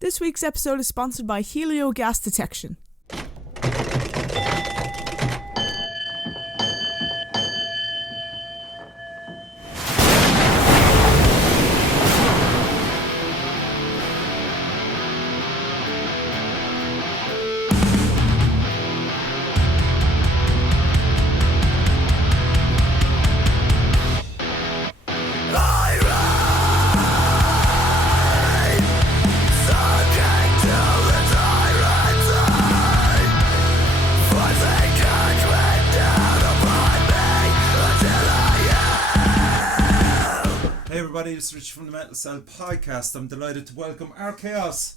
This week's episode is sponsored by Helio Gas Detection. This is Rich from the Metal Cell podcast. I'm delighted to welcome Archaós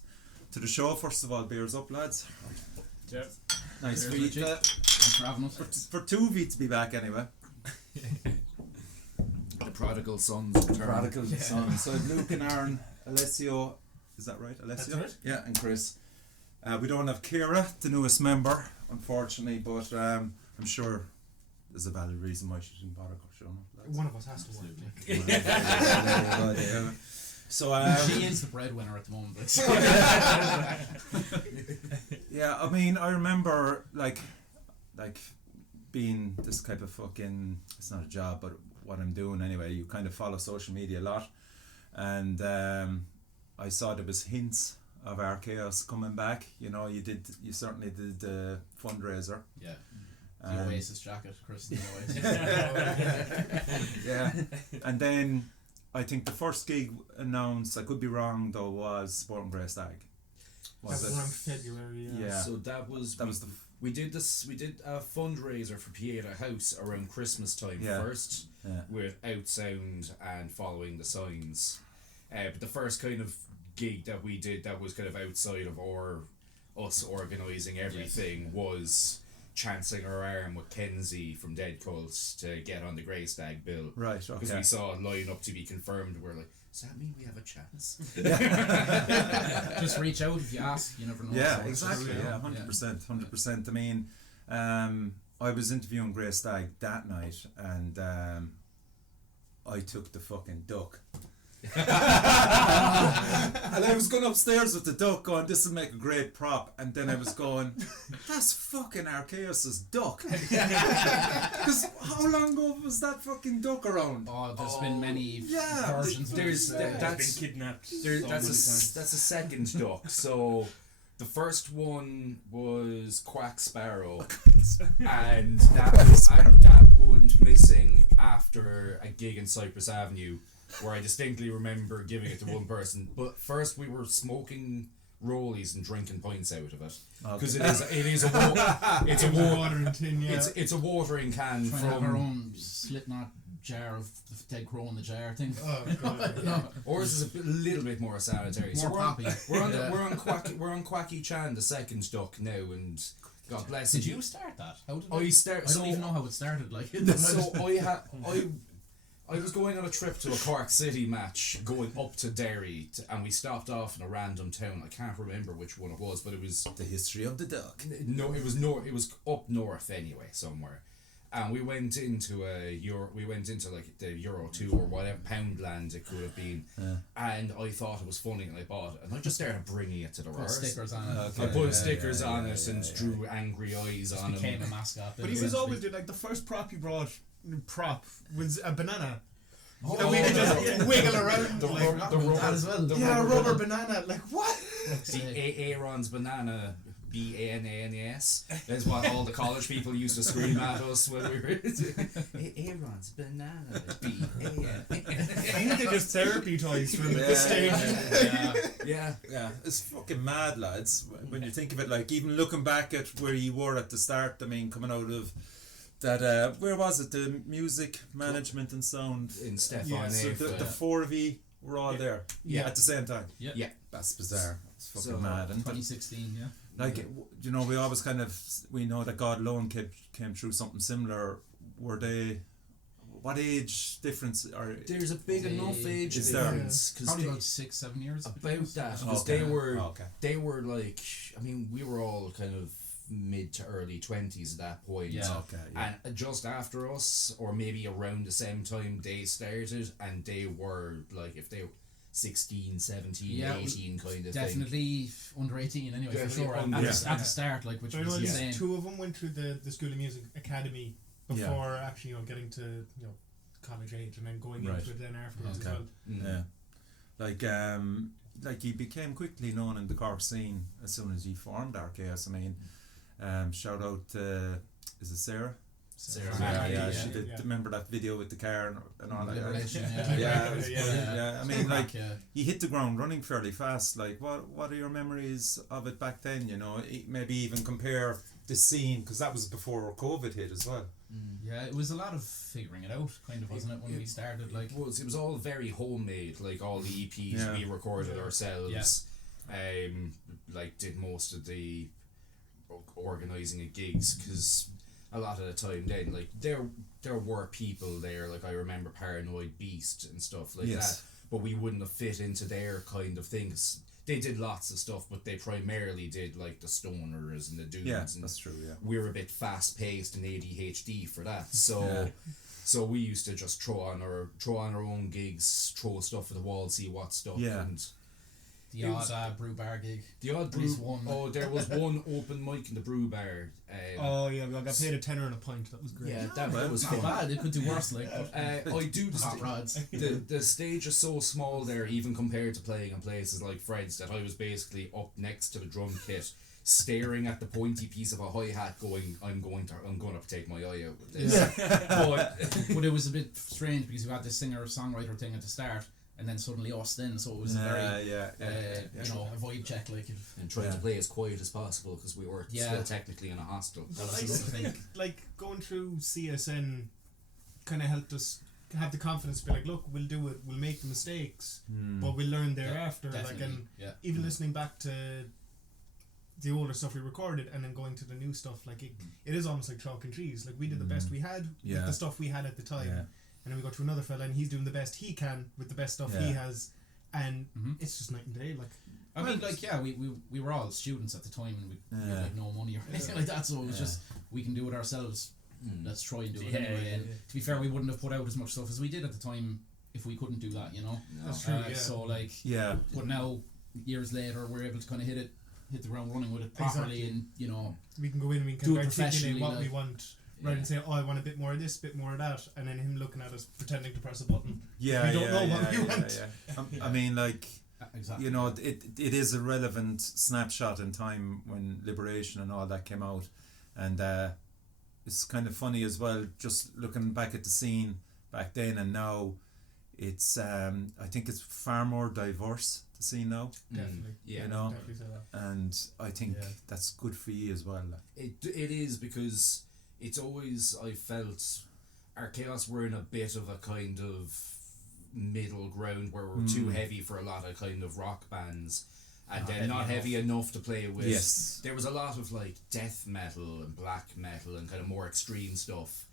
to the show. First of all, beers up, lads. Cheers. Nice for you. Thanks for having us. For two of you to be back anyway. The prodigal sons. Prodigal sons. So Luke and Aaron, Alessio, is that right? Alessio? That's right. Yeah, and Chris. We don't have Ciara, the newest member, unfortunately, but I'm sure there's a valid reason why she didn't bother showing up. One of us has to work. So she is the breadwinner at the moment. Yeah, I mean, I remember like being this type of fucking, it's not a job, but what I'm doing anyway. You kind of follow social media a lot, and I saw there was hints of Archaós coming back. You know, you certainly did the fundraiser. Yeah. The Oasis jacket, Chris. The Oasis. Yeah, and then I think the first gig announced, I could be wrong though, was Sport and Grey Stag. That was around February. Yeah. So that was we did a fundraiser for Pieta House around Christmas time first, with Out Sound and Following the Signs. But the first kind of gig that we did that was kind of outside of us organising everything was chancing our arm with Kenzie from Dead Cults to get on the Grey Stag bill. Right, okay. Because we saw a line up to be confirmed. We're like, does that mean we have a chance? Just reach out if you ask. You never know. Yeah, exactly. Yeah, 100%. I mean, I was interviewing Grey Stag that night, and I took the fucking duck. And I was going upstairs with the duck going, this will make a great prop, and then I was going, that's fucking Archaós' duck. Because how long ago was that fucking duck around? Oh, there's been many versions. That's been kidnapped. That's a second duck. So the first one was Quack Sparrow, and that went missing after a gig in Cypress Avenue, where I distinctly remember giving it to one person. But first we were smoking rollies and drinking pints out of it, because it's a watering tin. Yeah, it's a watering can from our own Slipknot jar of Dead Crow in the jar thing. Oh god. Ours is a little bit more sanitary. More poppy. We're on Quacky Chan, the second duck now, and God bless. Did you start that? How did I don't even know how it started. Like, so I was going on a trip to a Cork City match, going up to Derry, and we stopped off in a random town. I can't remember which one it was, but it was the history of the duck. No, it was It was up north anyway, somewhere. And we went into like the Euro 2 or whatever Poundland it could have been, and I thought it was funny, and I bought it, and I just started bringing it to the put stickers on it. I put stickers on it and drew angry eyes just on became him. a mascot. But he was always like the first prop he brought. Was a banana. Oh, that we could just wiggle around. The rubber banana. Like what? Aaron's banana. BANANAS is what all the college people used to scream at us when we were Aaron's banana BAN. I think they're just therapy toys for the stage. Yeah. It's fucking mad, lads. When you think of it, like even looking back at where you were at the start. I mean, coming out of that, where was it? The music management and sound in Stefan. Yeah, so the four of you were all there at the same time. Yeah. That's bizarre. It's fucking mad. And 2016, like, you know, we always we know that God Alone came through something similar. Were they, what age difference are? There's a big enough age difference. Probably about 6-7 years. About that, because they were like, I mean, we were all kind of mid to early 20s at that point. And just after us, or maybe around the same time they started, and they were like, if 16, 17, Yeah, 18 kind of thing. definitely under 18 anyway, Definitely for sure. under- At, Yeah. at the start, like, which So I know was at least insane. 2 of them went through the School of Music Academy Yeah. before actually, getting to, college age and then going Right. into it then afterwards Okay. as well. Mm. Yeah. Like he became quickly known in the Cork scene as soon as he formed Archaós. I mean, shout out to, is it Sarah? Sarah Yeah, Mackey, yeah, yeah. she did. Yeah. Remember that video with the car and all that? Liberation, Yeah, yeah. yeah. I mean, like, yeah. he hit the ground running fairly fast. Like, what are your memories of it back then? Maybe even compare the scene, because that was before COVID hit as well. Yeah, it was a lot of figuring it out, kind of, wasn't it, when we started? Like, It was all very homemade, like all the EPs Yeah. we recorded ourselves. Like did most of the organising of gigs, because a lot of the time then, like there were people there, like I remember Paranoid Beast and stuff like Yes. that, but we wouldn't have fit into their kind of things. They did lots of stuff, but they primarily did like the stoners and the dudes. Yeah, and that's true. Yeah. we're a bit fast paced and ADHD for that. So Yeah. so we used to just throw on our own gigs, throw stuff at the wall, see what stuff. Yeah. And the it was- odd brew bar gig. the odd There is brew. one. Oh, there was one open mic in the brew bar. Oh yeah, we got paid a tenner and a pint. That was great. Yeah, that well, was Not fun. bad, it could do worse, like, but I do hot rods. the stage is so small there, even compared to playing in places like Fred's, that I was basically up next to the drum kit, staring at the pointy piece of a hi-hat, going, I'm going to take my eye out with this. But it was a bit strange because you had this singer-songwriter thing at the start, and then suddenly us then, so it was a very, yeah. a vibe check, like, And trying to Yeah. play as quiet as possible, because we were Yeah. still technically in a hostel. But I Absolutely. think like going through CSN kind of helped us have the confidence to be like, look, we'll do it, we'll make the mistakes, but we'll learn thereafter. Like, definitely, and yeah. even listening back to the older stuff we recorded and then going to the new stuff, like it is almost like chalk and cheese. Like we did the best we had Yeah. with the stuff we had at the time, Yeah. and then we go to another fella and he's doing the best he can with the best stuff he Yeah. has, and Mhm. it's just night and day. Like I mean, like, yeah, we were all students at the time, and we had like no money or anything like that, so it was just, we can do it ourselves, let's try and do it anyway. And to be fair, we wouldn't have put out as much stuff as we did at the time if we couldn't do that, that's true. Yeah. So like, Yeah. but now years later, we're able to kind of hit the ground running with it properly, Exactly. and we can go in and we Do can it articulate professionally, what we like- want, rather than say, oh, I want a bit more of this, bit more of that, and then him looking at us pretending to press a button. Yeah. We don't know what we want. I mean, like, exactly. it is a relevant snapshot in time when Liberation and all that came out, and it's kind of funny as well, just looking back at the scene back then and now. It's I think it's far more diverse, the scene now, Definitely. Yeah. you know, Definitely say that. and I think Yeah. that's good for you as well. It is, because it's always, I felt Archaós were in a bit of a kind of middle ground where we're too heavy for a lot of kind of rock bands, and then not heavy enough to play with. Yes. There was a lot of like death metal and black metal and kind of more extreme stuff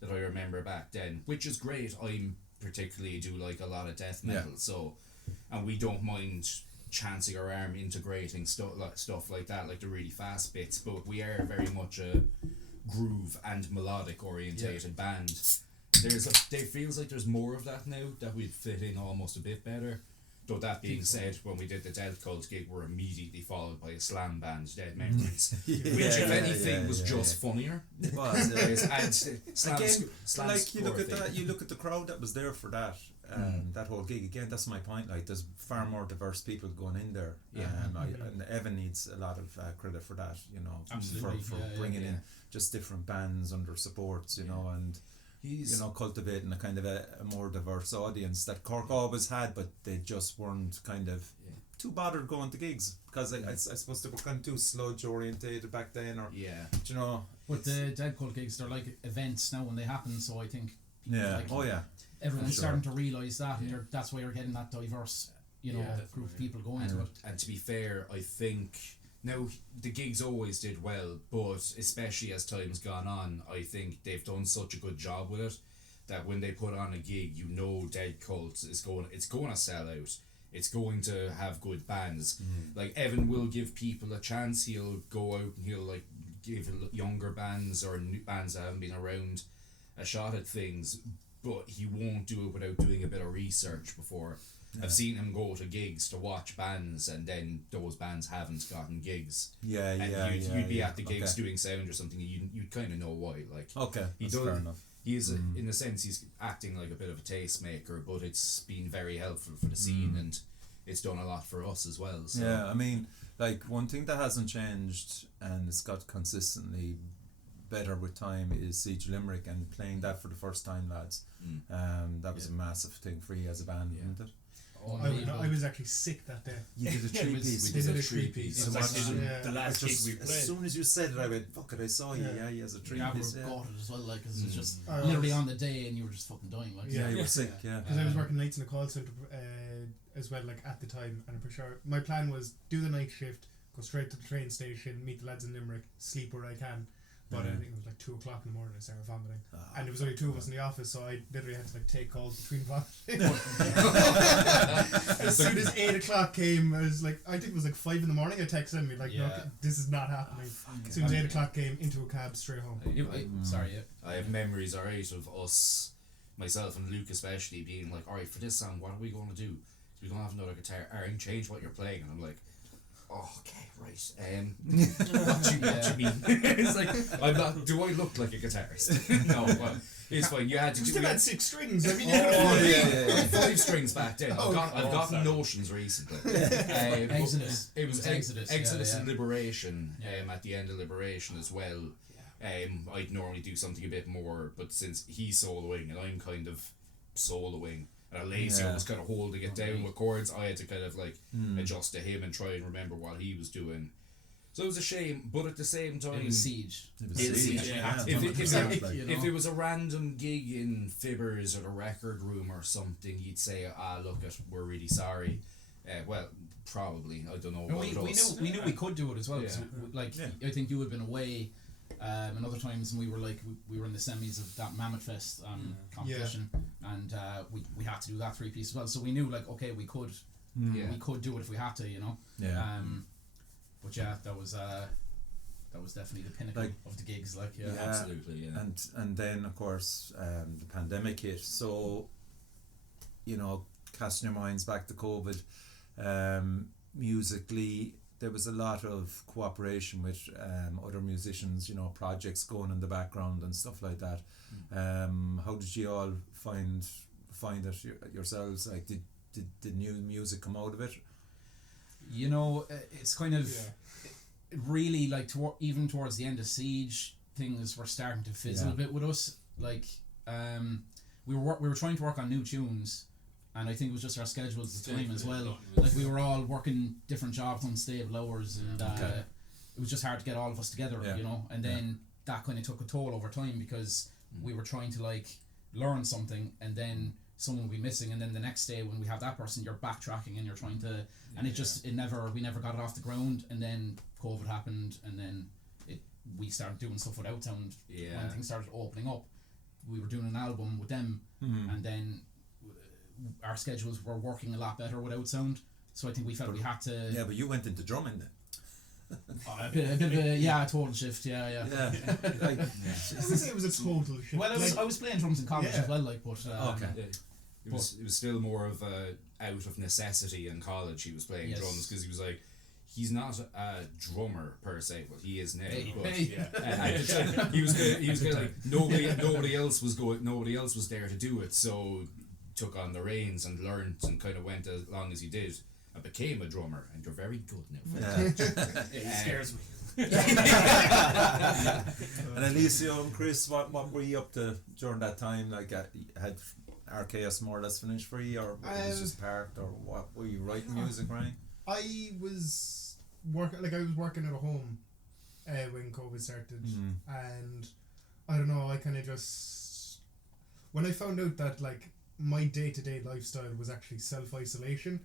that I remember back then, which is great. I'm particularly do like a lot of death metal, so, and we don't mind chancing our arm integrating stuff like that, like the really fast bits, but we are very much a groove and melodic orientated band. There feels like there's more of that now that we'd fit in almost a bit better. Though that being said, when we did the Death Cult gig, we're immediately followed by a slam band, Dead Memories, which if anything was just funnier. It was, And slam again, slam like you look at score that, thing. you look at the crowd that was there for that that whole gig. Again, that's my point. Like, there's far more diverse people going in there. Yeah. And Evan needs a lot of credit for that. You know, Absolutely, for yeah, bringing yeah. in just different bands under supports. You know, and He's cultivating a kind of a more diverse audience that Cork always had, but they just weren't kind of too bothered going to gigs because I suppose they were kind of too sludge orientated back then, or yeah. you know. But the Dead Cult gigs, they're like events now when they happen, so I think people Yeah. like, Oh yeah. everyone's Sure. starting to realise that, and that's why you're getting that diverse, group of people going to it. And to be fair, I think now the gigs always did well, but especially as time's gone on, I think they've done such a good job with it that when they put on a gig, Dead Cult it's going to sell out. It's going to have good bands. Like Evan will give people a chance. He'll go out and he'll like give younger bands or new bands that haven't been around a shot at things, but he won't do it without doing a bit of research before. I've seen him go to gigs to watch bands, and then those bands haven't gotten gigs. You'd be at the gigs doing sound or something, and you'd kind of know why. Like, that's fair enough. He is, in a sense, he's acting like a bit of a tastemaker, but it's been very helpful for the scene, and it's done a lot for us as well. So. Yeah, I mean, like, one thing that hasn't changed and it's got consistently better with time is Siege Limerick, and playing that for the first time, lads. That was a massive thing for you as a band, wasn't it? Oh, I was actually sick that day. You did a three-piece. We did a three-piece. So the last gig we played. As soon as you said it, I went, fuck it, I saw you. Yeah, he has a three-piece. Yeah, we were gutted as well, like, cause it was just literally on the day, and you were just fucking dying, like. Yeah, you were sick. Yeah. Because I was working nights in a call centre as well, like at the time, and I'm pretty sure my plan was do the night shift, go straight to the train station, meet the lads in Limerick, sleep where I can. But I think it was like 2 o'clock in the morning. I started vomiting, and there was only 2 of us in the office, so I literally had to like take calls between vomiting. As soon as 8 o'clock came, I was like, I think it was like 5 in the morning. I texted him, like, no, this is not happening. As soon as 8 o'clock came, into a cab straight home. I have memories, alright, of us, myself and Luke especially, being like, alright, for this song, what are we going to do? We're going to have another guitar, and change what you're playing, and I'm like, oh, okay, right. What you mean? It's like, I'm not. Do I look like a guitarist? No, well, it's fine. You had to. You still had 6 strings. I mean, I had 5 strings back then. I've gotten Notions recently. Exodus. It was Exodus and Liberation. At the end of Liberation as well. I'd normally do something a bit more, but since he's soloing and I'm kind of soloing. And Alessio was kind of holding it down with chords. I had to kind of like adjust to him and try and remember what he was doing. So it was a shame, but at the same time, it was Siege. If it was a random gig in Fibbers or the record room or something, you'd say, look, we're really sorry. Well, probably, I don't know. No, we knew we could do it as well. I think you had been away. And other times when we were in the semis of that Mammoth Fest competition, and we had to do that 3-piece as well. So we knew like, okay, we could do it if we had to, you know. But yeah, that was definitely the pinnacle of the gigs, like absolutely, yeah. And then of course the pandemic hit. So, you know, casting your minds back to COVID, musically. There was a lot of cooperation with other musicians, you know, projects going in the background and stuff like that. How did you all find it yourselves? Like, did new music come out of it? You know, it's kind of really like even towards the end of Siege, things were starting to fizzle a bit with us. Like, we were trying to work on new tunes. And I think it was just our schedules at the time as well. Like, we were all working different jobs, unstable hours, and it was just hard to get all of us together, you know. And then that kind of took a toll over time, because we were trying to like learn something, and then someone would be missing, and then the next day when we have that person, you're backtracking and you're trying to, and we never got it off the ground. And then COVID happened, and then we started doing stuff without sound. When things started opening up, we were doing an album with them, and then our schedules were working a lot better without sound, so I think we felt we had to. Yeah, but you went into drumming then. A bit of a total shift. Yeah. I wouldn't say it was a total shift. Well, I was playing drums in college as well, like, but it was still more of a out of necessity in college. He was playing drums because he was like, he's not a drummer per se, but he is now. At the time, he was kind of like nobody else was there to do it, so took on the reins and learned and kind of went as long as he did and became a drummer, and you're very good now. It scares me. And Alessio and Chris, what were you up to during that time? Like, had Archaós more or less finished for you, or it was just parked, or what? Were you writing music, right? I was working at a home when COVID started, and I don't know, I kind of just, when I found out that like my day-to-day lifestyle was actually self-isolation,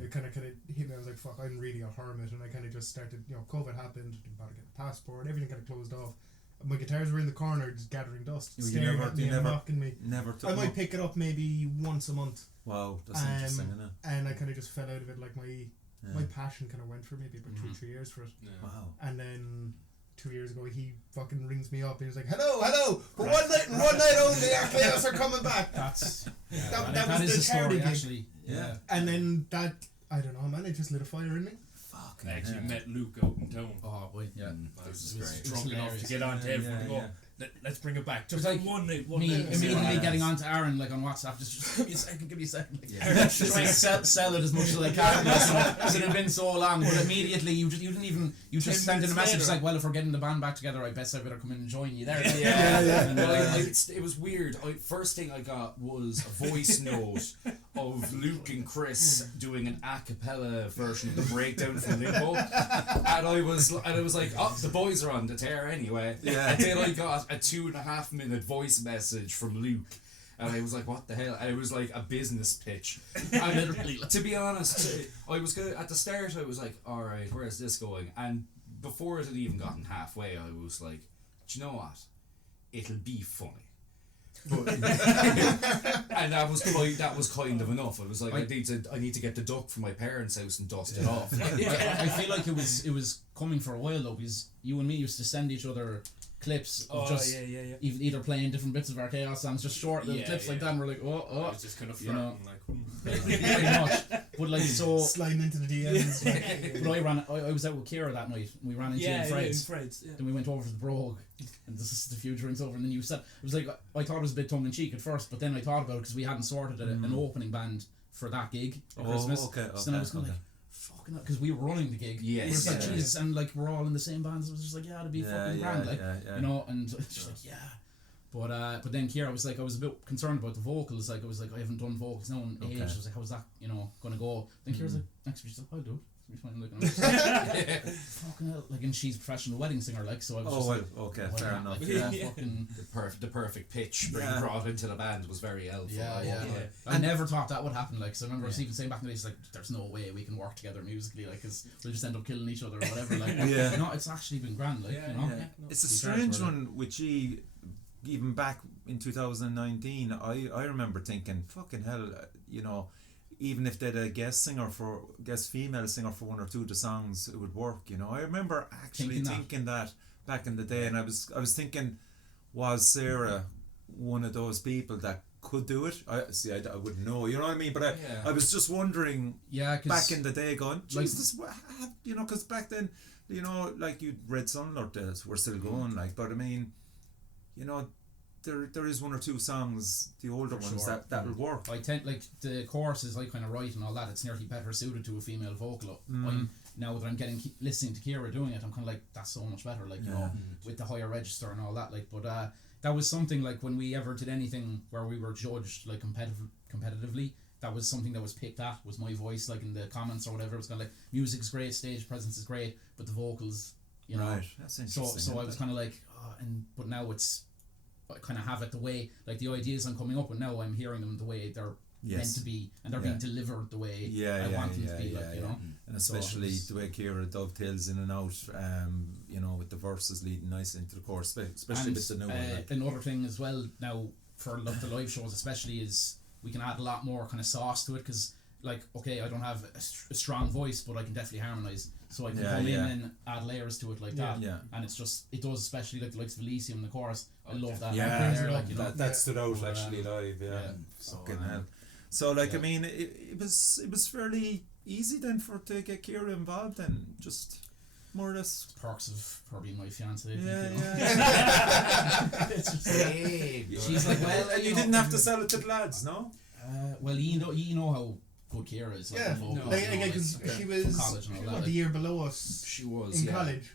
it kind of hit me. I was like, fuck, I'm really a hermit. And I kind of just started, you know, COVID happened, didn't bother get a passport, everything kind of closed off. My guitars were in the corner just gathering dust, staring at me and mocking me. I might pick it up maybe once a month. Wow, that's interesting, isn't it? And I kind of just fell out of it. Like, my passion kind of went for maybe about 2-3 years for it. Wow. And then 2 years ago, he fucking rings me up. He was like, hello, for one night and one night only, Archaós are coming back. That's that that was is the the story charity gig. actually. Yeah. And then that, I don't know, man, it just lit a fire in me. Fucking I actually hell. met Luke out in town. Oh boy, yeah. I was This is great. drunk enough hilarious. to get on to everyone and go, Yeah. let's bring it back. Just It's like one night. Me night. immediately Yeah. getting on to Aaron like on WhatsApp, just give me a second. Like, Yeah. just trying to sell it as much as I can. Because it had been so long, but immediately you just 10 sent in a minutes message later. like, well, if we're getting the band back together, I better come in and join you there. Yeah. Well, And, it was weird. First thing I got was a voice note of Luke and Chris doing an a cappella version of the breakdown from Limbo, and I was like, oh, the boys are on the tear anyway. Yeah. And then I got a 2.5 minute voice message from Luke. And I was like, what the hell? And it was like a business pitch. And literally, to be honest, I was good at the start. I was like, all right, where's this going? And before it had even gotten halfway, I was like, do you know what? It'll be funny. But and that was kind of enough. I was like, I need to get the duck from my parents' house and dust it off. I feel like it was coming for a while though, because you and me used to send each other clips of just either playing different bits of Archaós songs, just short little clips like that, and we're like, I oh, was just kind of you know. flirting, like, pretty much. But like so, Sliding into the DMs. but I was out with Ciara that night. And we ran into you in Fred's. yeah. Then we went over to the Brogue, and this is a few drinks over. And then you said it was like I thought it was a bit tongue in cheek at first, but then I thought about it because we hadn't sorted an opening band for that gig at Christmas. Okay. So then I was kind of like, fucking, because we were running the gig. Yes. We were just like, Yeah. Jesus, and like we're all in the same bands. It was just like, yeah, it'd be fucking grand, like you know. And it's just like, yeah. But then Ciara was like, I was a bit concerned about the vocals. Like I was like, I haven't done vocals now in age. I was like, how's that, gonna go? Then Ciara's like, next week she's like, I'll do it. It's gonna be fine. Like, and I was like, fucking hell. Like, and she's a professional wedding singer. Like, so I was just like, okay, why fair not? enough. Like, Yeah. fucking, The perfect pitch being Yeah. brought into the band was very helpful. yeah. I never thought that would happen. Like, so I remember Stephen saying back in the day, it's like, there's no way we can work together musically, like, because we'll just end up killing each other or whatever. Like, Yeah. no, it's actually been grand. Like, you know. Yeah. It's a Be strange fair to her, one with G. Even back in 2019, I remember thinking, fucking hell, even if they had a guest female singer for one or two of the songs, it would work. I remember actually thinking that back in the day, and I was thinking, was Sarah one of those people that could do it? I wouldn't know. You know what I mean? But I was just wondering. Yeah, back in the day, going, Jesus, because back then, like you Red Sunlord days were still going, like, but I mean. There is one or two songs, the older ones, that will work. I tend, like, the choruses I kind of write and all that, it's nearly better suited to a female vocal. Now that I'm listening to Ciara doing it, I'm kind of like, that's so much better, like, with the higher register and all that, like, but that was something, like, when we ever did anything where we were judged, like, competitively, that was something that was picked at, was my voice, like, in the comments or whatever. It was kind of like, music's great, stage presence is great, but the vocals, Right, that's interesting. So I was kind of like, but now I kind of have it the way, like, the ideas I'm coming up with now, I'm hearing them the way they're meant to be, and they're being delivered the way I want them to be, like, you know. And especially the way Ciara dovetails in and out, with the verses leading nice into the chorus, especially with the new one. Like. Another thing as well now for the live shows especially is we can add a lot more kind of sauce to it, because, like, okay, I don't have a strong voice, but I can definitely harmonise, so I can come in and add layers to it like that. And it does, especially like the likes of Alessio in the chorus. I love that. That stood out actually live. Fucking hell. So like, I mean, it was fairly easy then to get Ciara involved, and just more or less perks of probably my fiance. She's like, well, you didn't have to sell it to the lads, no? Well, you know how good Ciara is. Like, again, because she was the year below us. She was in college.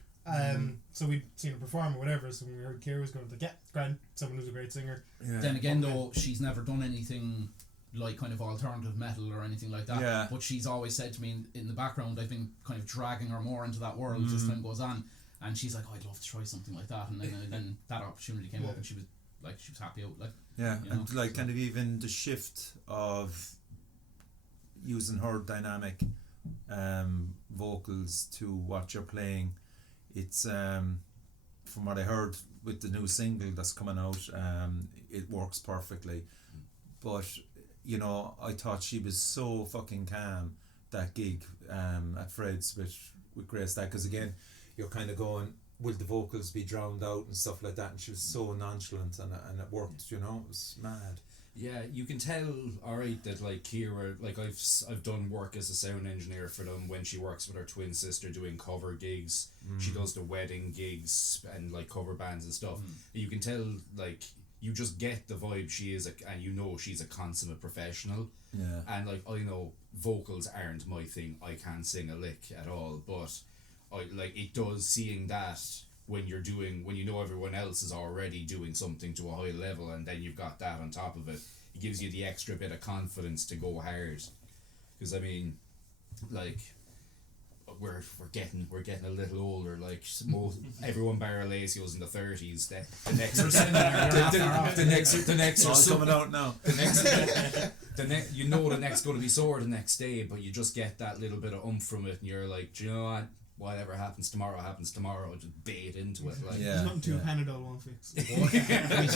So we'd seen her perform or whatever. So when we heard Ciara was going to grand, someone who's a great singer. Then again, though, she's never done anything like kind of alternative metal or anything like that. But she's always said to me in the background, I've been kind of dragging her more into that world as time goes on, and she's like, I'd love to try something like that. And then that opportunity came up, and she was happy out, like. And like, kind of even the shift of using her dynamic vocals to what you're playing, it's from what I heard with the new single that's coming out, it works perfectly. But I thought she was so fucking calm that gig at Fred's with Grace, that, because again, you're kind of going, will the vocals be drowned out and stuff like that, and she was so nonchalant, and it worked, you know. It was mad. Yeah, you can tell, alright, that like Ciara, like I've done work as a sound engineer for them when she works with her twin sister doing cover gigs. She does the wedding gigs and like cover bands and stuff. You can tell, like, you just get the vibe she is, and you know she's a consummate professional. Yeah. And like, I know vocals aren't my thing. I can't sing a lick at all, but it does, seeing that when you know everyone else is already doing something to a high level, and then you've got that on top of it, it gives you the extra bit of confidence to go hard. Because I mean, like, we're getting a little older. Like, most everyone bar Alessio's in the 30s. The next It's all coming out now. You know the next going to be sore the next day, but you just get that little bit of oomph from it, and you're like, do you know what? Whatever happens tomorrow happens tomorrow. Just bait into it. Like, Yeah. There's nothing too Panadol won't fix.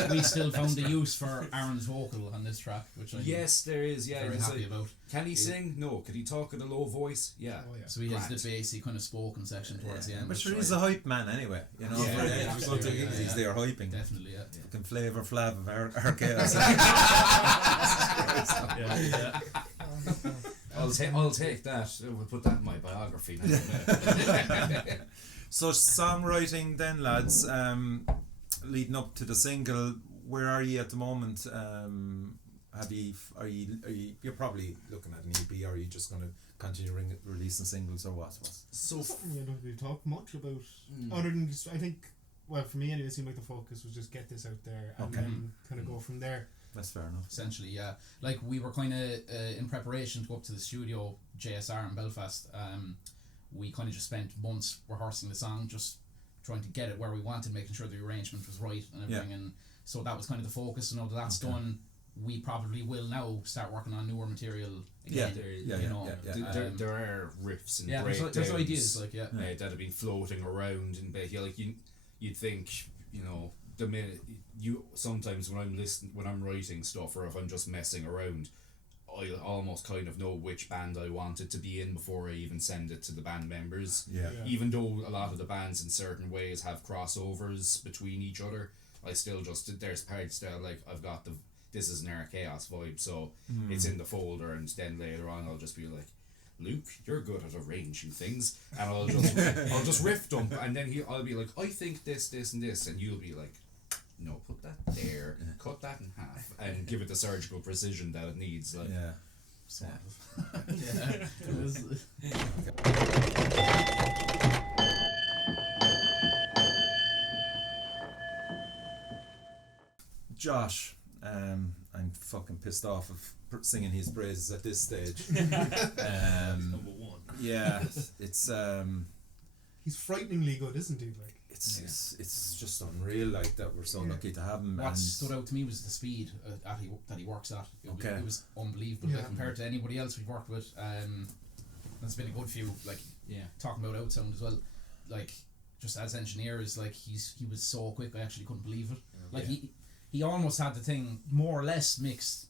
we still found the use for Aaron's vocal on this track, which I'm yes, there is. Yeah, very it's happy like, about. can he sing? No. Could he talk at a low voice? Yeah. Oh, yeah. So he has Grand. the bassy kind of spoken section towards the end. But which sure, he's a hype man anyway, you know. Yeah, for yeah, every good thing yeah, he's there hyping. definitely, yeah. Fucking Flavor Flav of Archaós. Yeah. I'll take that. We'll put that in my biography now. So songwriting then, lads, leading up to the single, where are you at the moment? You're probably looking at an EP, or are you just going to continue releasing singles, or what? So Something we don't really talk much about, other than just, I think, well, for me anyway, it seemed like the focus was just get this out there and Okay. then kind of go from there. That's fair enough. Essentially, yeah. Like, we were kind of in preparation to go up to the studio, JSR in Belfast. We kind of just spent months rehearsing the song, just trying to get it where we wanted, making sure the arrangement was right and everything. And so that was kind of the focus. And now that that's done, we probably will now start working on newer material again. there are riffs and Yeah, breakdowns. there's ideas, like, yeah. That have been floating around, and like you'd think, you know, the minute you sometimes when I'm writing stuff, or if I'm just messing around, I almost kind of know which band I want it to be in before I even send it to the band members. Yeah. Even though a lot of the bands in certain ways have crossovers between each other, I still just, there's parts that like I've got this is an Archaós vibe, so it's in the folder, and then later on I'll just be like, Luke, you're good at arranging things, and I'll just riff dump, and then I'll be like, I think this, and this, and you'll be like, no, put that there, cut that in half, and give it the surgical precision that it needs. Like, Yeah. Sort of. Yeah. It was- Josh, I'm fucking pissed off of singing his praises at this stage. Number one. Yeah, it's He's frighteningly good, isn't he? Like, it's just unreal, like, that we're so lucky to have him. What and stood out to me was the speed that he works at. It was unbelievable. Yeah. Like, compared to anybody else we've worked with. There's been a good few, like, talking about outsound as well. Like, just as engineers, like, he was so quick, I actually couldn't believe it. Like, he almost had the thing more or less mixed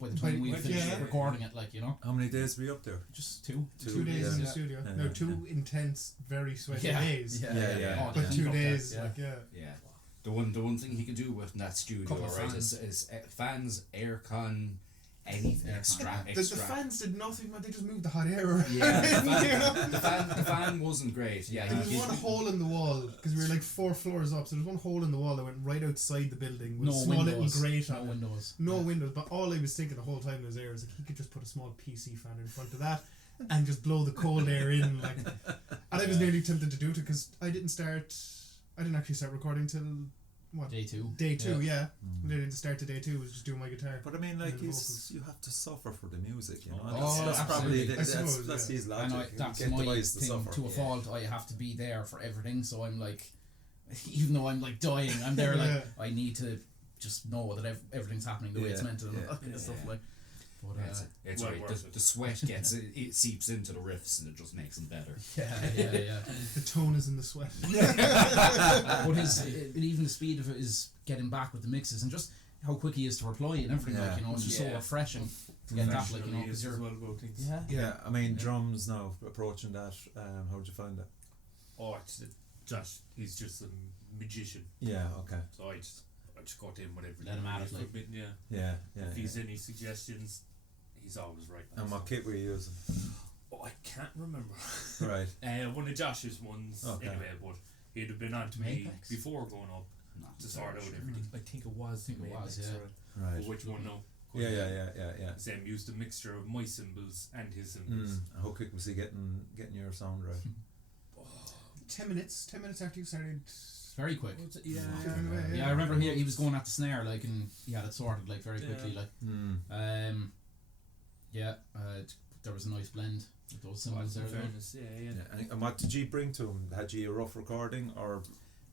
by the time we finished recording it, like, you know. how many days were you up there? Just two. 2 days in the Yeah. studio. Yeah. No, 2 intense, very sweaty days. Yeah. Oh, But the 2 heat of days, that, like, yeah. yeah. The one thing he could do with that studio, Couple of right, fans. is fans, aircon, anything extra. The fans did nothing, man. They just moved the hot air around. Yeah, You know? the fan wasn't great. Yeah, There was one hole in the wall, because we were like 4 floors up, so there was one hole in the wall that went right outside the building with No a small windows. little grate No on it. windows. No windows, but all I was thinking the whole time was like, he could just put a small PC fan in front of that and just blow the cold air in, like. And I was nearly tempted to do it, because I didn't actually start recording till what? Day 2. Day 2, yeah. Literally the start to day 2 was just doing my guitar. But I mean, like, And the vocals. you have to suffer for the music, you know. Oh, that's absolutely. probably I suppose, that's yeah. his And logic. that's Get my device to thing suffer. to a fault. I have to be there for everything, so I'm like, even though I'm like dying, I'm there like, Yeah. I need to just know that everything's happening the way it's Yeah, meant to, and yeah, all that kind of stuff, like. But it's well right. worth it. The sweat gets it seeps into the riffs, and it just makes them better. yeah. The tone is in the sweat. But even the speed of it is getting back with the mixes, and just how quick he is to reply and everything, like, you know, it's just so Yeah. refreshing to get that, like, you know, because you're Yeah, I mean, drums now approaching that. How'd you find that? Oh, it's Josh, he's just a magician. Yeah, okay. So I just got in whatever. Let him at it, like. Yeah. If he's any suggestions, he's always right. And what kit were you using? Oh, I can't remember. Right. One of Josh's ones, Okay. anyway, but he'd have been on to me Apex? before going up to sort out everything. I think it was. Apex, yeah. Right. But which one now? Yeah. Sam used a mixture of my cymbals and his cymbals. How quick was he getting your sound right? 10 minutes after you started. Very quick. Yeah. Yeah, I remember he was going at the snare like, and he had it sorted like very quickly like. There was a nice blend with those cymbals there. Fairness, yeah. And what did you bring to him? Had you a rough recording or?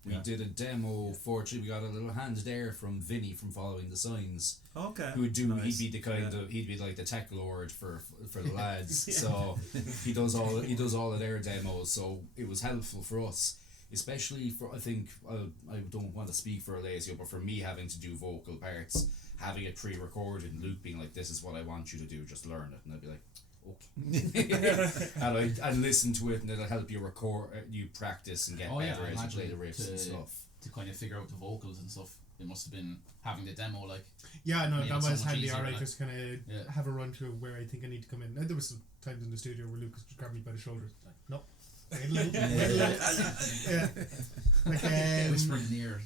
We did a demo. Fortunately, we got a little hand there from Vinny from Following the Signs. Okay. Who would do? Nice. He'd be the kind of he'd be like the tech lord for the lads. So he does all of their demos. So it was helpful for us, especially for I think I don't want to speak for Alessio, but for me having to do vocal parts, having it pre-recorded, and Luke being like, "This is what I want you to do. Just learn it," and I'd be like, "Okay." And I'd listen to it, and it'll help you record, you practice and get better as you play the riffs and stuff. To kind of figure out the vocals and stuff, it must have been having the demo like. Yeah, no, made that it so was much handy. easier, Alright, like. just kind of have a run through where I think I need to come in. And there was some times in the studio where Lucas just grabbed me by the shoulders, like, "No, wait a little, yeah." Like Whispering in the ear.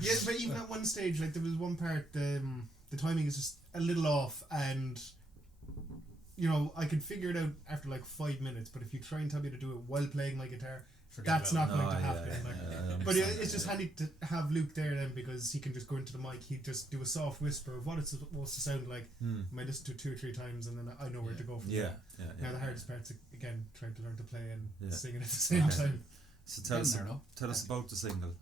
yeah, but even at one stage, like there was one part, the timing is just a little off, and you know I could figure it out after like 5 minutes. But if you try and tell me to do it while playing my guitar, that's not going to happen. But it's just handy to have Luke there then, because he can just go into the mic, he'd just do a soft whisper of what it's supposed to sound like. I might listen to it 2 or 3 times, and then I know where to go from there. Now the hardest part's again trying to learn to play and sing it at the same time. So tell us about the single,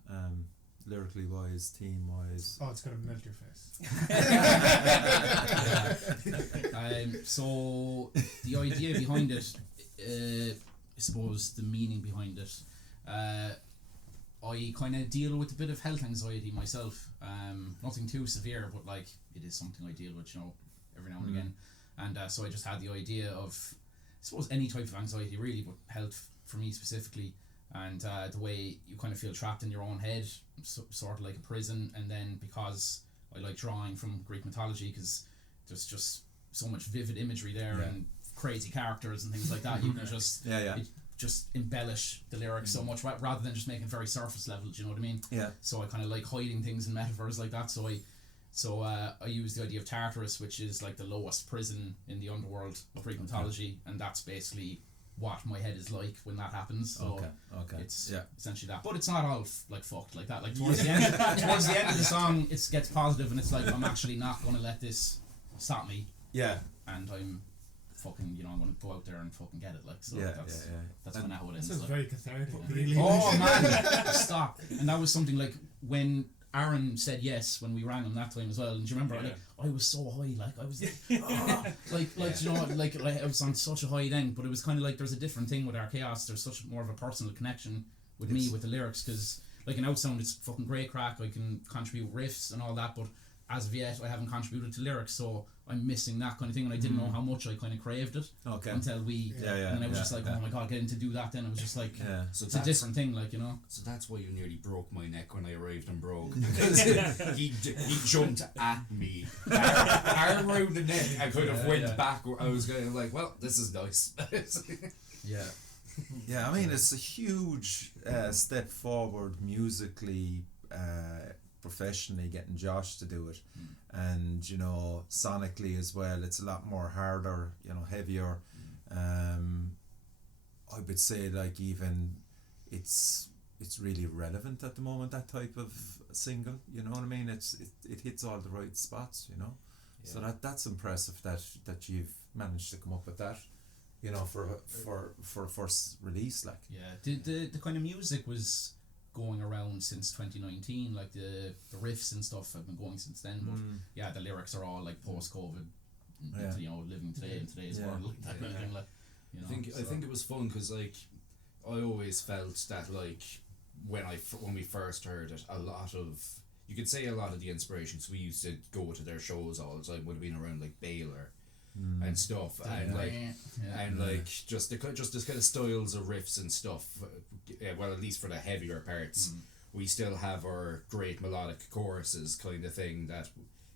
lyrically wise, theme wise. Oh, it's gonna melt your face. So the idea behind it, I suppose the meaning behind it, I kind of deal with a bit of health anxiety myself. Nothing too severe, but like it is something I deal with, you know, every now and again. And so I just had the idea of, I suppose, any type of anxiety really, but health for me specifically. And the way you kind of feel trapped in your own head, sort of like a prison. And then because I like drawing from Greek mythology, because there's just so much vivid imagery there and crazy characters and things like that, you can just just embellish the lyrics so much rather than just making it very surface level. Do you know what I mean? Yeah. So I kind of like hiding things in metaphors like that. So I use the idea of Tartarus, which is like the lowest prison in the underworld of Greek mythology, and that's basically what my head is like when that happens. So it's essentially that, but it's not all like fucked like that. Like towards the end of the song, it gets positive, and it's like, I'm actually not going to let this stop me. Yeah. And I'm fucking, you know, I'm going to go out there and fucking get it. Like, so that's kind of how it ends. This is like. very cathartic. Oh man, stop! And that was something like when Aaron said yes when we rang him that time as well. And do you remember? Like, I was so high, like I was like you know, like I was on such a high then. But it was kind of like there's a different thing with Archaós. There's such more of a personal connection with me with the lyrics, because like an outsound, it's fucking great crack. I can contribute riffs and all that, but as of yet, I haven't contributed to lyrics, so I'm missing that kind of thing, and I didn't know how much I kind of craved it until we. And I was just like, oh my god, getting to do that. Then it was just like, so it's a different thing, like, you know. So that's why you nearly broke my neck when I arrived in Brogue, because he jumped at me, arm around the neck. I kind of went back. I was kind of like, well, this is nice. Yeah, I mean, it's a huge step forward musically. Professionally, getting Josh to do it, and you know, sonically as well, it's a lot more harder, you know, heavier. I would say like even it's really relevant at the moment, that type of single, you know what I mean? It hits all the right spots, you know. So that's impressive that you've managed to come up with that, you know, for first release, like. The kind of music was going around since 2019, like the riffs and stuff have been going since then, but the lyrics are all like post-COVID, you know, living today in today's world, like that kind of thing, like, you know. I think it was fun because like I always felt that like when we first heard it, a lot of the inspirations we used to go to their shows all the time would have been around like Baylor, and stuff, and like just the kind of styles of riffs and stuff. Well, at least for the heavier parts, we still have our great melodic choruses kind of thing that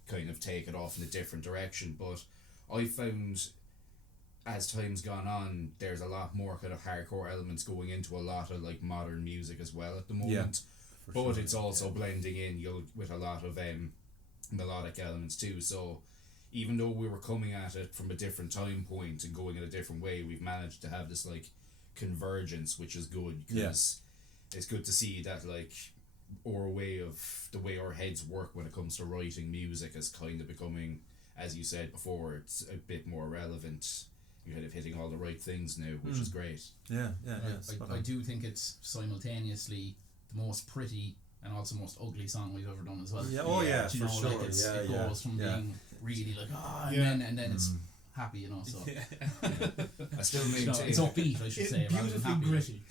kind of take it off in a different direction. But I found, as time's gone on, there's a lot more kind of hardcore elements going into a lot of like modern music as well at the moment. But it's also blending in with a lot of melodic elements too. So even though we were coming at it from a different time point and going in a different way, we've managed to have this like convergence, which is good, because it's good to see that like our way of the way our heads work when it comes to writing music is kind of becoming, as you said before, it's a bit more relevant. You're kind of hitting all the right things now, which is great. I do think it's simultaneously the most pretty and also most ugly song we've ever done as well. For sure. Like it goes from being really like and then it's happy, you know. So I still maintain it's upbeat, I should say, rather than happy. Gritty.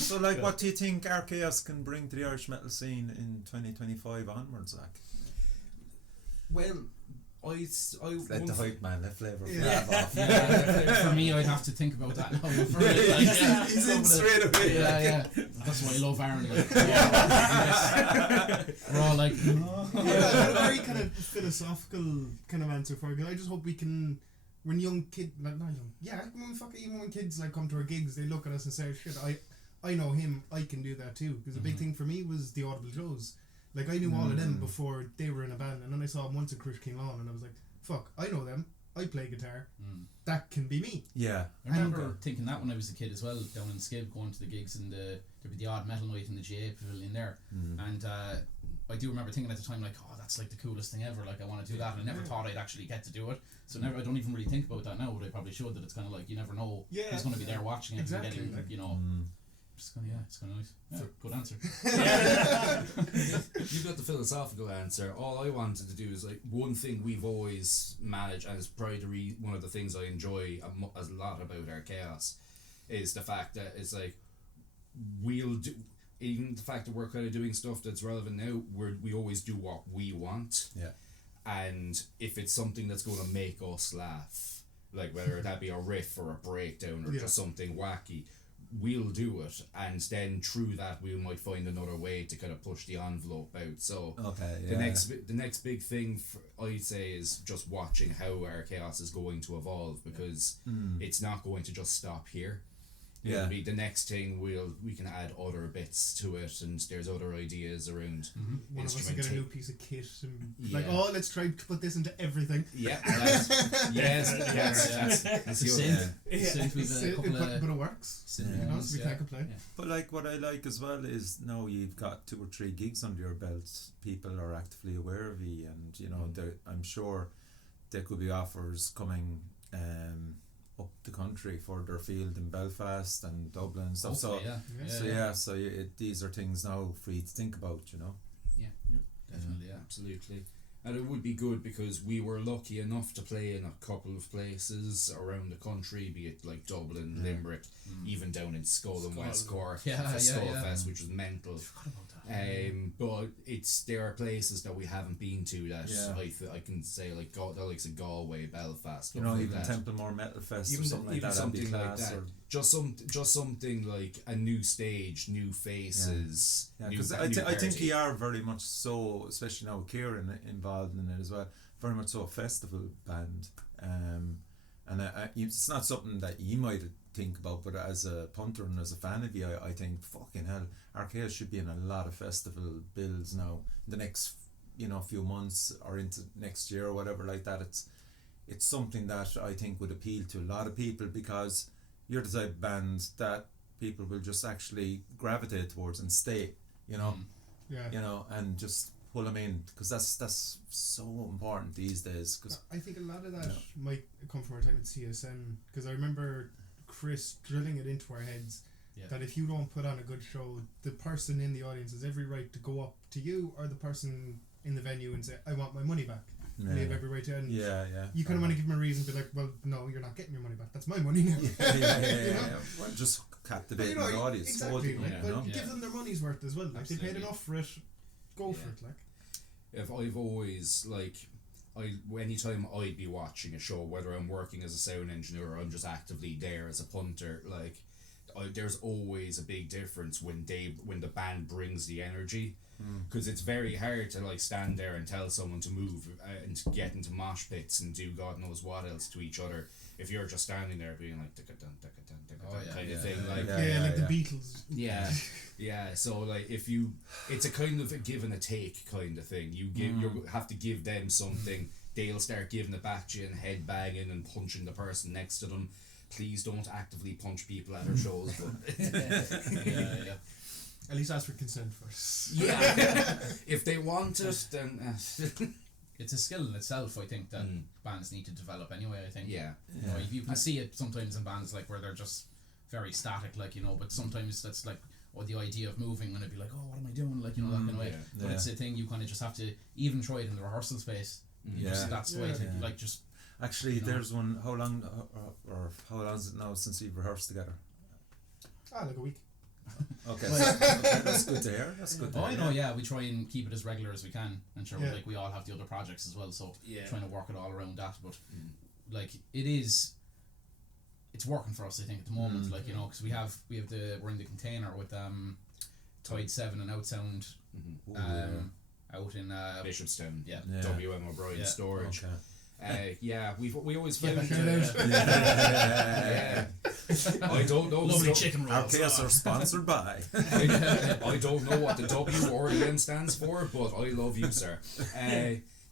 So like what do you think Archaós can bring to the Irish metal scene in 2025 onwards, Zach? Well, let the hype man, let flavour For me, I'd have to think about that now. He's in straight away. That's why I love Aaron. We're all like, a very kind of philosophical kind of answer for it. I just hope we can, when young kids, like not young, even when kids like come to our gigs, they look at us and say, "Shit, I know him. I can do that too." Because the big thing for me was the Audible Joes. Like, I knew all of them before they were in a band, and then I saw them once at Chris Hanlon, and I was like, fuck, I know them, I play guitar, that can be me. I remember thinking that when I was a kid as well, down in Skib, going to the gigs, and there'd be the odd metal night in the GA pavilion there, and I do remember thinking at the time, like, oh, that's like the coolest thing ever, like, I want to do that, and I never thought I'd actually get to do it, so I don't even really think about that now, but I probably should, that it's kind of like, you never know who's going to be there watching it, and getting, like, you know... It's kind of nice. Yeah, good answer. You got the philosophical answer. All I wanted to do is like one thing we've always managed, and it's probably one of the things I enjoy a lot about Archaós, is the fact that it's like we'll do, even the fact that we're kind of doing stuff that's relevant now. We always do what we want. And if it's something that's going to make us laugh, like whether that be a riff or a breakdown or just something wacky, we'll do it, and then through that we might find another way to kind of push the envelope out. So the next big thing I'd say is just watching how Archaós is going to evolve, because it's not going to just stop here. It'll be the next thing. We can add other bits to it, and there's other ideas around. One of us will get a new piece of kit and like, let's try to put this into everything. That's the synth. But it works. So we can't complain. But like what I like as well is now you've got 2 or 3 gigs under your belt. People are actively aware of you, and you know I'm sure there could be offers coming up the country, further afield in Belfast and Dublin and stuff. These are things now for you to think about, you know. Definitely, absolutely. And it would be good because we were lucky enough to play in a couple of places around the country, be it like Dublin, Limerick, even down in Skull and West Cork for Skullfest, which was mental. But there are places that we haven't been to that I can say, like the likes of Galway, Belfast, even like that. Templemore Metal Fest, even or something like that. Something like that. Just something like a new stage, new faces. Because I think you are very much so, especially now with Kieran involved in it as well, very much so a festival band. And it's not something that you might think about, but as a punter and as a fan of you, I think fucking hell, Archaós should be in a lot of festival bills now in the next few months or into next year or whatever like that. It's something that I think would appeal to a lot of people, because you're the type of band that people will just actually gravitate towards and stay, and just pull them in, because that's so important these days. Cause I think a lot of that might come from our time at CSN, because I remember Chris drilling it into our heads that if you don't put on a good show, the person in the audience has every right to go up to you or the person in the venue and say, I want my money back. And they have every right to, and you kind of want to give them a reason, be like, well, no, you're not getting your money back, that's my money now. Well, just captivate the audience. Exactly, give them their money's worth as well. Like, they paid enough for it, go for it. Like, if I've always anytime I'd be watching a show, whether I'm working as a sound engineer or I'm just actively there as a punter, there's always a big difference when the band brings the energy, because it's very hard to stand there and tell someone to move and get into mosh pits and do God knows what else to each other if you're just standing there being like kind of thing, like the Beatles. So it's a kind of a give and a take kind of thing. You have to give them something, they'll start giving it back to you and head banging and punching the person next to them. Please don't actively punch people at our shows, but at least ask for consent first. If they want it, then it's a skill in itself, I think, that bands need to develop anyway, I think. You can see it sometimes in bands where they're just very static, but sometimes that's the idea of moving, and it'd be like, oh, what am I doing, that kind of way. But it's a thing you kind of just have to even try it in the rehearsal space. That's the way I think, just actually, there's one. How long is it now since you've rehearsed together? Like a week. Okay, that's good to hear. I know. We try and keep it as regular as we can, and sure, we all have the other projects as well, so trying to work it all around that. But it's working for us, I think, at the moment. Because we're in the container with Tide 7 and Outsound, out in Bishopstown, WM O'Brien storage. Okay. We always found I don't know. Lovely chicken rolls. Archaós are sponsored by. I don't know what the W or the M stands for, but I love you, sir.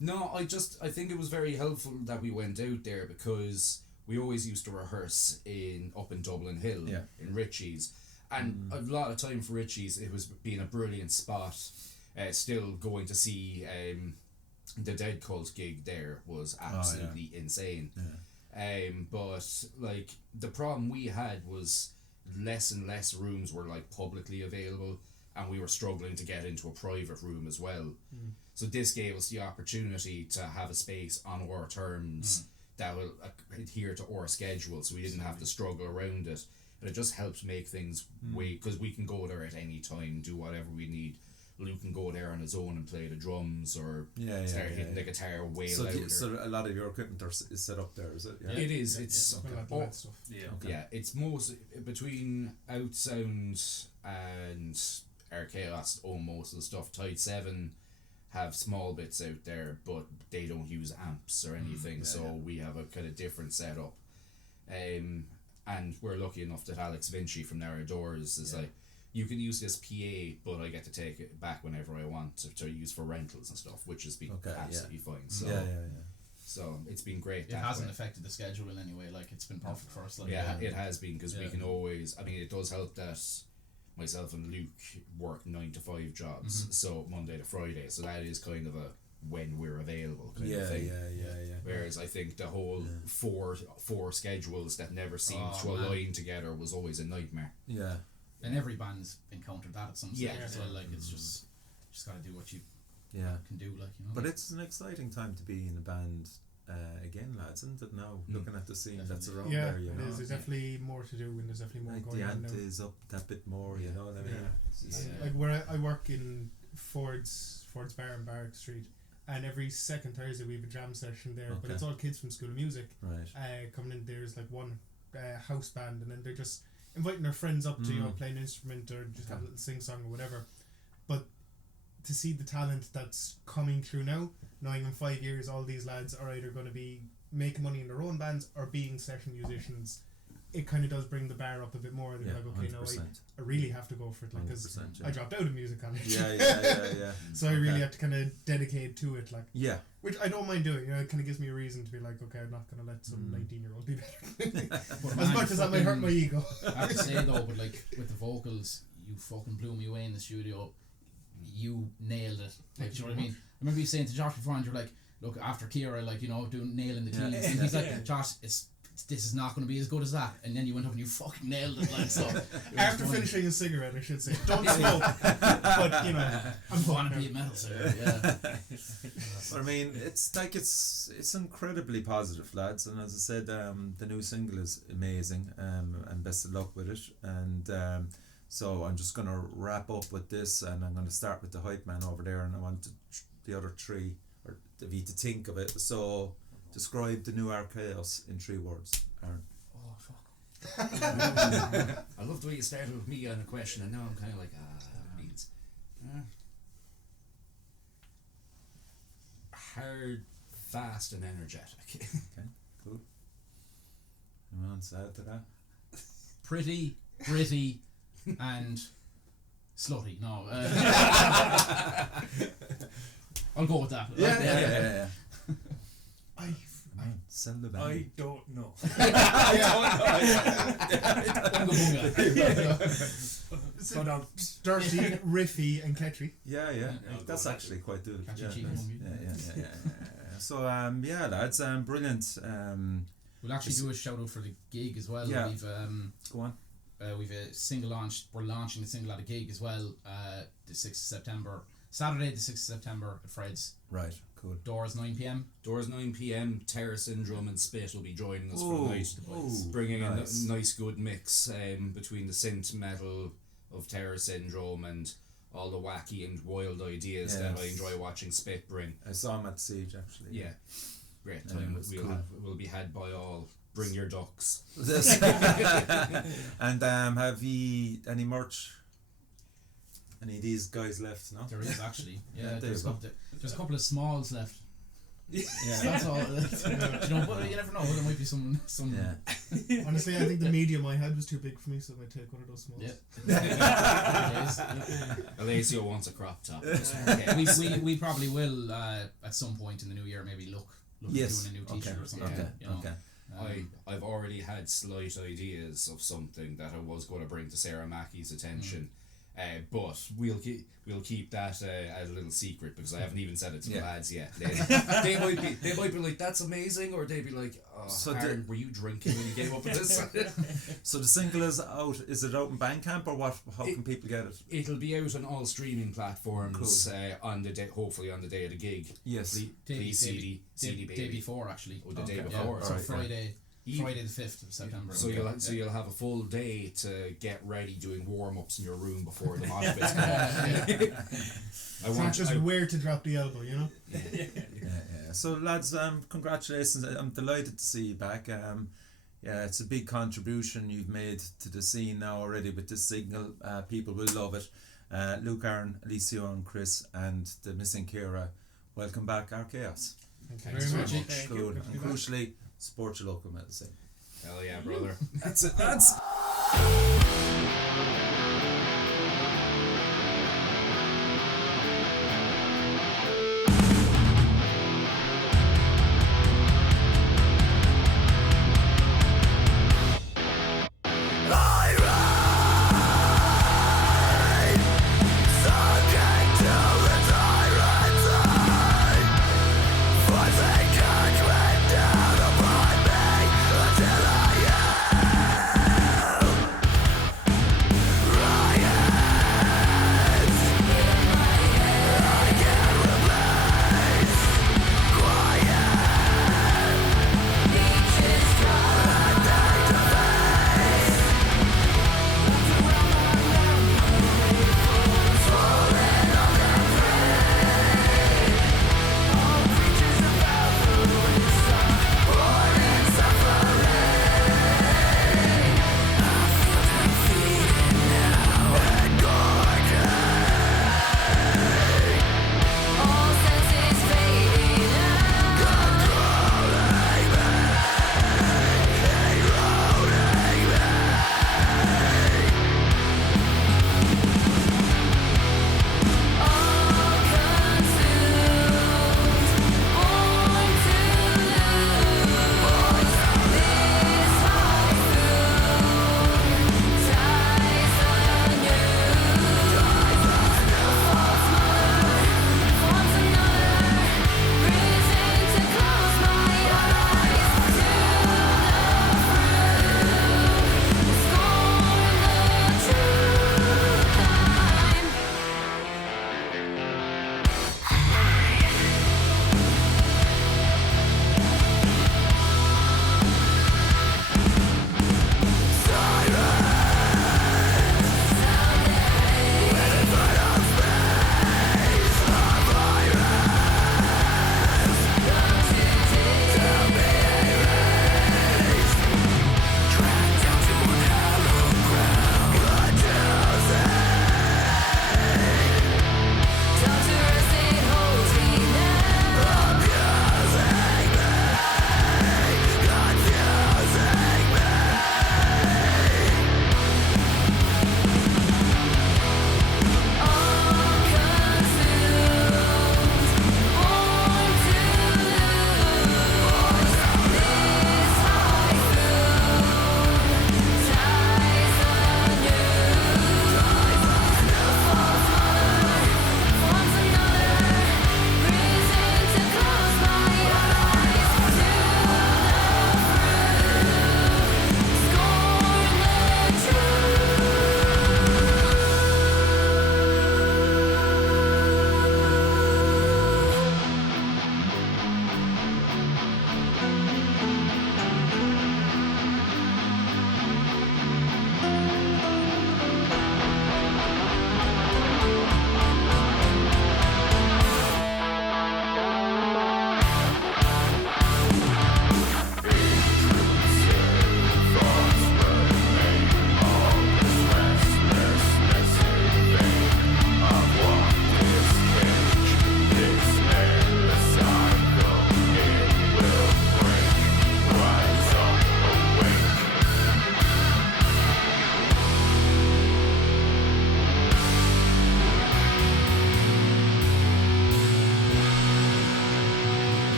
No, I think it was very helpful that we went out there, because we always used to rehearse up in Dublin Hill in Ritchie's, and a lot of time for Ritchie's it was being a brilliant spot. Still going to see the Dead Cult gig there was absolutely insane. But the problem we had was less and less rooms were publicly available, and we were struggling to get into a private room as well. So this gave us the opportunity to have a space on our terms that will adhere to our schedule, so we didn't have to struggle around it. And it just helped make things because we can go there at any time, do whatever we need. Luke can go there on his own and play the drums or start hitting the guitar way louder. So a lot of your equipment is set up there, is it? Yeah. It is. It's stuff. It's most between Outsound and Archaós own most of the stuff. Tide 7 have small bits out there, but they don't use amps or anything, we have a kind of different setup. And we're lucky enough that Alex Vinci from Narrow Doors is you can use this PA, but I get to take it back whenever I want to use for rentals and stuff, which has been absolutely fine. So so it's been great. It hasn't affected the schedule in any way. It's been perfect for us. It has been, because we can always. I mean, it does help that myself and Luke work 9 to 5 jobs, so Monday to Friday. So that is kind of a when we're available kind of thing. Whereas I think the whole four schedules that never seemed to align together was always a nightmare. Yeah. And every band's encountered that at some stage as well. It's just got to do what you can do. But it's an exciting time to be in a band again, lads, isn't it? Now looking at the scene that's around there, you know. There's definitely more to do, and there's definitely more going on now. The ante is up that bit more, you know what I mean? Like where I work in Ford's Bar in Barrack Street, and every second Thursday we have a jam session there, but it's all kids from School of Music coming in. There's one house band, and then they're just inviting their friends up to play an instrument or just have a little sing song or whatever. But to see the talent that's coming through now, knowing in 5 years all these lads are either going to be making money in their own bands or being session musicians, it kind of does bring the bar up a bit more. They're like, okay, now I really have to go for it, because I dropped out of music college. So I really have to kind of dedicate to it, which I don't mind doing. It kind of gives me a reason to be like, okay, I'm not going to let some 19-year-old be better. As much as that might hurt my ego. I have to say though, but with the vocals, you fucking blew me away in the studio. You nailed it. Do you know what I mean? I remember you saying to Josh beforehand, you're like, look, after Ciara, doing nailing the keys, and he's like, Josh, this is not going to be as good as that, and then you went up and you fucking nailed it. So after finishing a cigarette, I should say, don't smoke. But I'm going to be a metal singer. I mean, it's incredibly positive, lads, and as I said, the new single is amazing, and best of luck with it. And so I'm just going to wrap up with this, and I'm going to start with the hype man over there, and I want the other three, or if you to think of it. So describe the new Archaós in 3 words, Aaron. Oh fuck. I love the way you started with me on a question, and now I'm kind of like beans. Hard, fast, and energetic. Okay, cool. Anyone else add to that? Pretty, gritty, and slutty. No. I'll go with that. Yeah. Sell the band. I don't know. Dirty, riffy, and catchy. Yeah. That's actually quite good. Catchy Yeah, cheeky nice. monkey. Yeah. So lads, brilliant. We'll actually do a shout out for the gig as well. Yeah. We've Go on. we've a single launched. We're launching the single at a gig as well. The 6th of September, Saturday the 6th of September at Fred's. Right. Cool. Doors 9 p.m. Doors 9 p.m. Terror Syndrome and Spit will be joining us for the night, bringing nice. a nice good mix between the synth metal of Terror Syndrome and all the wacky and wild ideas that I enjoy watching Spit bring. I saw him at Siege actually. Yeah, great time. We'll be had by all. Bring your ducks. And have you any merch? Any of these guys left? No. There is actually. Yeah, there's a couple of smalls left. Yeah. That's all. You know, but you never know. There might be some. Yeah. Honestly, I think the medium I had was too big for me, so I might take one of those smalls. Yeah. Alessio wants a crop top. We probably will at some point in the new year maybe look at doing a new t-shirt or something. Okay. You know? Okay. I've already had slight ideas of something that I was going to bring to Sarah Mackey's attention, but we'll keep that a little secret because I haven't even said it to the lads yet. They might be like, that's amazing, or they'd be like, oh, So Aaron, were you drinking when you came up with this? So the single is out. Is it out in Bandcamp or what? How can people get it? It'll be out on all streaming platforms on the day, hopefully on the day of the gig. Yes. Please CD day baby. before actually. Oh, the day Okay. before. Yeah, so Alright, Friday the 5th of September. So you'll have a full day to get ready doing warm-ups in your room before the mosh pits. It's not just where to drop the elbow, you know? Yeah. So lads, congratulations. I'm delighted to see you back. It's a big contribution you've made to the scene now already with this single. People will love it. Luke, Aaron, Alessio and Chris and the missing Ciara, welcome back Archaós. Thanks very much. Cool. And crucially, support your local medicine. Hell yeah, brother. That's it, lads.